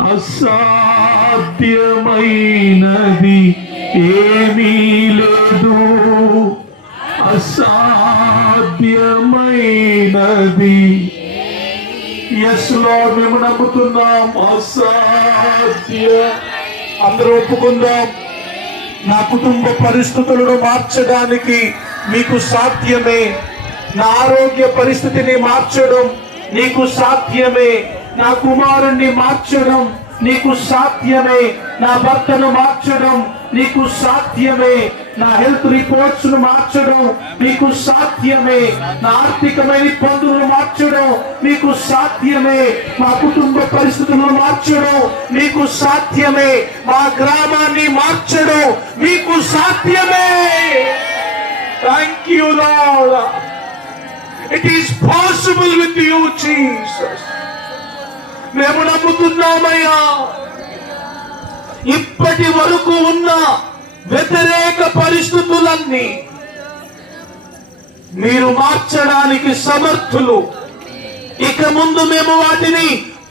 అసాధ్యమైనది ఏమీ లేదు. అసాధ్యమైనది. ఎస్లో మేము నమ్ముతున్నాం. అసాధ్య. అందరూ ఒప్పుకుందాం. నా కుటుంబ పరిస్థితులను మార్చడానికి మీకు సాధ్యమే. నా ఆరోగ్య పరిస్థితిని మార్చడం నీకు సాధ్యమే. నా కుమారుణ్ణి మార్చడం నీకు సాధ్యమే. నా భర్తను మార్చడం నీకు సాధ్యమే. నా హెల్త్ రిపోర్ట్స్ను మార్చడం నీకు సాధ్యమే. నా ఆర్థికమైన ఇబ్బందులను మార్చడం నీకు సాధ్యమే. మా కుటుంబ పరిస్థితులను మార్చడం నీకు సాధ్యమే. మా గ్రామాన్ని మార్చడం మీకు సాధ్యమే. Thank you lord it is possible with you Jesus మేము నమ్ముతున్నామయ్యా. ఇప్పటి వరకు ఉన్న వ్యతిరేక పరిస్థితులన్నీ మీరు మార్చడానికి సమర్థులు. ఇక ముందు మేము వాటిని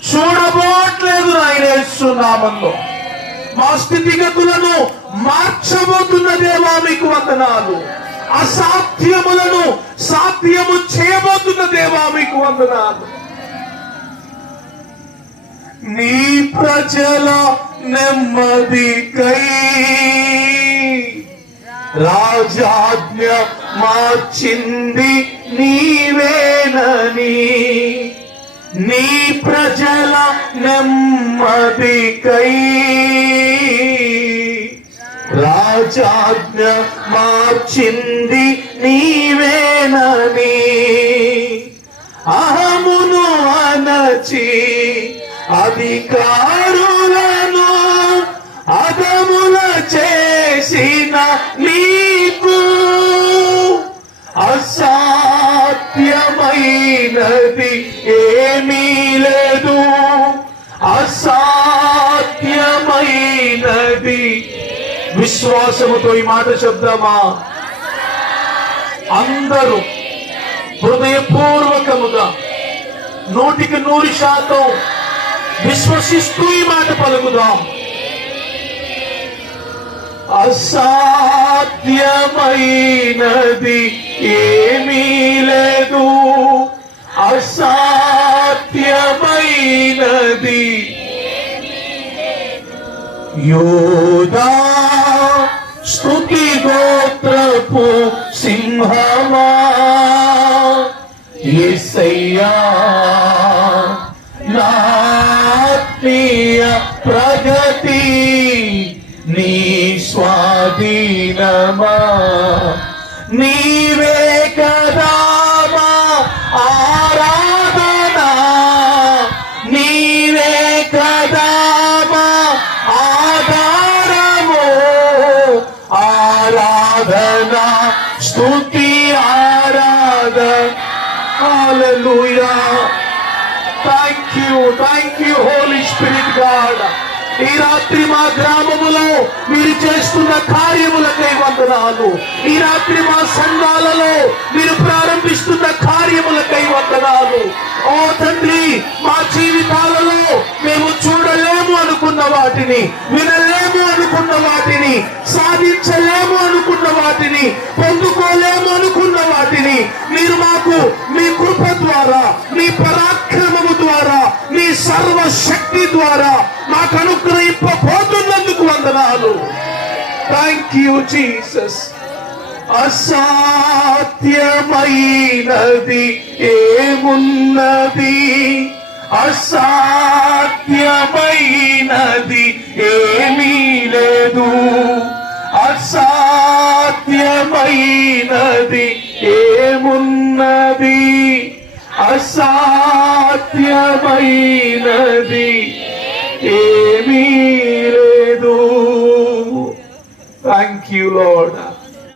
చూడబోట్లేదు ఆయన ఇస్తున్నామల్లో మా స్థితిగతులను మార్చబోతున్న దేవా మీకు వందనాలు. అసాధ్యములను సాధ్యము చేయబోతున్న దేవా మీకు వందనాలు. నీ ప్రజల నెమ్మదికై రాజాజ్ఞ మార్చింది నీవేనని. నీ ప్రజల నెమ్మదికై రాజాజ్ఞ మార్చింది నీవేనని. అహమును అనచీ అధికారులను అదముల చేసిన నీకు అసాధ్యమైనది ఏమీ లేదు. అసాధ్యమైనది. విశ్వాసముతో ఈ మాట చెప్దామా? అందరూ హృదయపూర్వకముగా నూటికి నూరు శాతం విశ్వసిస్తూ ఈ మాట పలుకుదాం. అసాధ్యమైనది ఏమీ లేదు. అసాధ్యమైనది యోదా స్తుతి గోత్రపు సింహమా. ఎసయ్యా ప్రగతి నీ స్వాధీనమా? నీవే కదా మా ఆరాధన? నీవే కదా మా ఆధారము? ఆరాధన స్తుతి ఆరాధన hallelujah thank you thank you holy spirit God ఈ రాత్రి మా గ్రామములో మీరు చేస్తున్న కార్యములకై వందనాలు. ఈ రాత్రి మా సంఘాలలో మీరు ప్రారంభిస్తున్న కార్యములకై వందనాలు. ఓ తండ్రి మా జీవితాలలో మేము చూడలేము అనుకున్న వాటిని వినలేము అనుకున్న వాటిని సాధించలేము అనుకున్న వాటిని పొందుకోలేము అనుకున్న వాటిని మీరు మాకు మీ మాకు అనుగ్రహింపబోతున్నందుకు వందనాలు. థ్యాంక్ యూ జీసస్ అసాధ్యమైనది ఏమున్నది? అసాధ్యమైనది ఏమీ లేదు. అసాధ్యమైనది ఏమున్నది? అసాధ్యమైనది ఏమీ లేదు థ్యాంక్ యూ లార్డ్